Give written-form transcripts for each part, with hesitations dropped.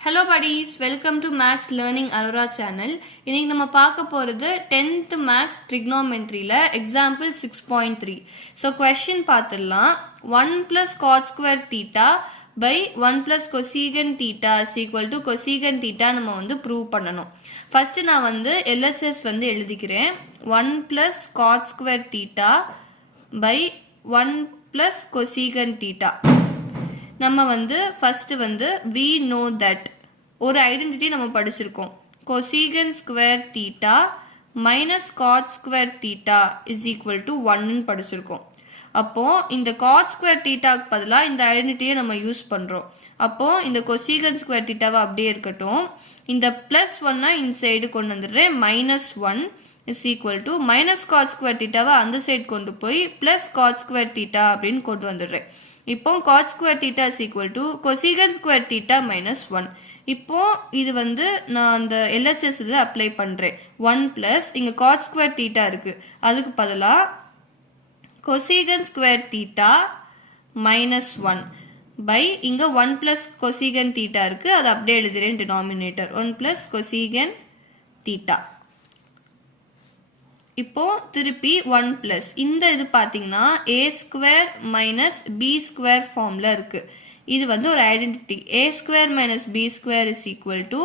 Hello buddies, welcome to Max Learning Aurora channel. இன்னைக்கு நம்ம பார்க்க போறது 10th Max Trigonometry ல example 6.3. So question பார்த்துடலாம். 1 plus cot square theta by 1 plus cosecant theta is equal to cosecant theta நம்ம வந்து prove பண்ணணும். First நான் வந்து LHS வந்து எழுதிக்கிறேன். 1 plus cot square theta by 1 plus cosecant theta. நம்ம வந்து first வந்து we know that ஒரு ஐடென்டிட்டி நம்ம படிச்சிருக்கோம். cosecant square theta minus cot square theta is equal to 1 ன்னு படிச்சிருக்கோம். அப்போ இந்த cot square theta க்கு பதிலா இந்த ஐடென்டிட்டியை நம்ம யூஸ் பண்றோம். அப்போ இந்த cosecant square theta வா அப்படியே இருக்கட்டும். இந்த plus 1 இந்த சைடு கொண்டு வந்துடுறேன். minus 1 is equal to minus cot square theta வா அந்த சைடு கொண்டு போய் plus cot square theta அப்படின்னு கொண்டு வந்துடுறேன். இப்போ cot square theta is equal to cosecant square theta minus 1. இப்போ இது வந்து நான் அந்த LHS இதில் அப்ளை பண்ணுறேன். 1 plus இங்கே cot square theta இருக்கு. அதுக்கு பதிலா cosecant square theta minus 1 by இங்கே 1 plus cosecant theta இருக்கு. அது அப்படியே எழுதுறேன் denominator 1 plus cosecant theta. இப்போ திருப்பி 1 plus இந்த இது பார்த்தீங்கன்னா a square minus b square ஃபார்ம்ல இருக்கு. இது வந்து ஒரு identity. a square minus b square is equal to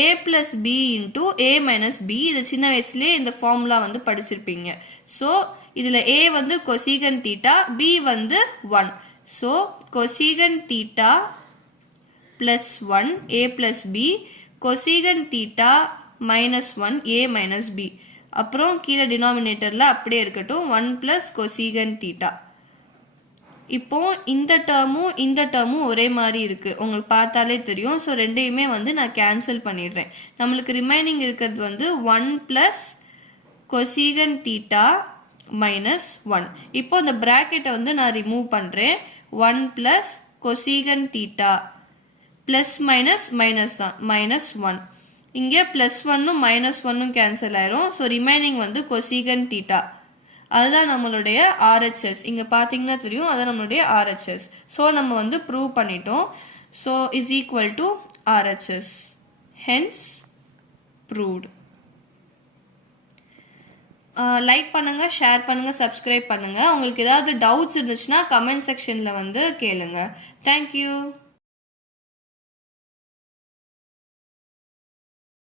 a plus b into a minus b. இது சின்ன வயசுலேயே இந்த ஃபார்முலா வந்து படிச்சிருப்பீங்க. ஸோ இதில் a வந்து cosecant theta, b வந்து 1. So cosecant theta plus 1 a plus b, cosecant theta minus 1 a minus b. அப்புறம் கீழே டினாமினேட்டரில் அப்படியே இருக்கட்டும் 1 plus cosecant theta. இப்போ இந்த டேர்மும் ஒரே மாதிரி இருக்குது, உங்களுக்கு பார்த்தாலே தெரியும். ஸோ ரெண்டையுமே வந்து நான் கேன்சல் பண்ணிடுறேன். நம்மளுக்கு ரிமைனிங் இருக்கிறது வந்து 1 plus cosecant theta minus 1. இப்போ இந்த ப்ராக்கெட்டை வந்து நான் ரிமூவ் பண்ணுறேன். 1 plus cosecant theta plus minus minus தான் minus 1. இங்கே ப்ளஸ் 1ம் மைனஸ் 1ம் கேன்சல் ஆயிரும். ஸோ ரிமைனிங் வந்து cosecant theta. அதுதான் நம்மளுடைய RHS. இங்கே பார்த்தீங்கன்னா தெரியும், அதுதான் நம்மளுடைய RHS. ஸோ நம்ம வந்து ப்ரூவ் பண்ணிட்டோம். So is equal to RHS. Hence proved. Like பண்ணுங்கள், ஷேர் பண்ணுங்கள், சப்ஸ்கிரைப் பண்ணுங்கள். உங்களுக்கு ஏதாவது டவுட்ஸ் இருந்துச்சுன்னா கமெண்ட் செக்ஷனில் வந்து கேளுங்க. தேங்க்யூ.